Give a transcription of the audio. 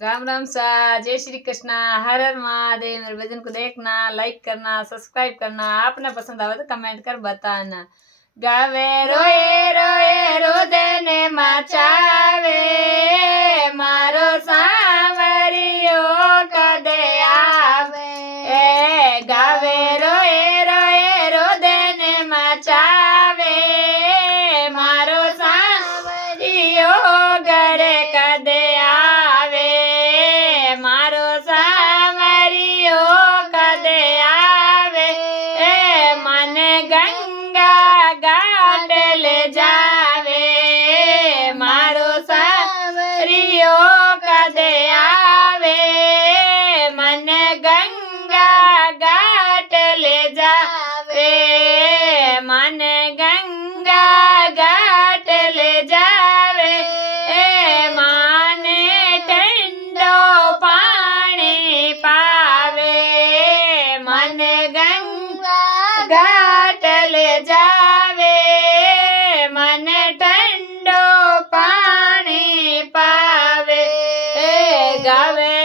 राम राम सा। जय श्री कृष्ण। हर हर महादेव। मेरे भजन को देखना, लाइक करना, सब्सक्राइब करना। आपने पसंद आवे तो कमेंट कर बताना। गावे रोए रोए रोदने मचावे, मारो सांवरियो कदे आवे। गावे रोए रोए रोदने मचावे, मारो सांवरियो घरे कदे आवे। मारो सांवरियो कदे आवे। मन गंगा घाट ले जावे, मारो सांवरियो कदे आवे। मन गंगा घाट ले जावे, मन गंगा घाट ले जावे। माने ठंडो पानी पावे, मन गंगा घाट ले जावे। मन ठंडो पानी पावे। गावे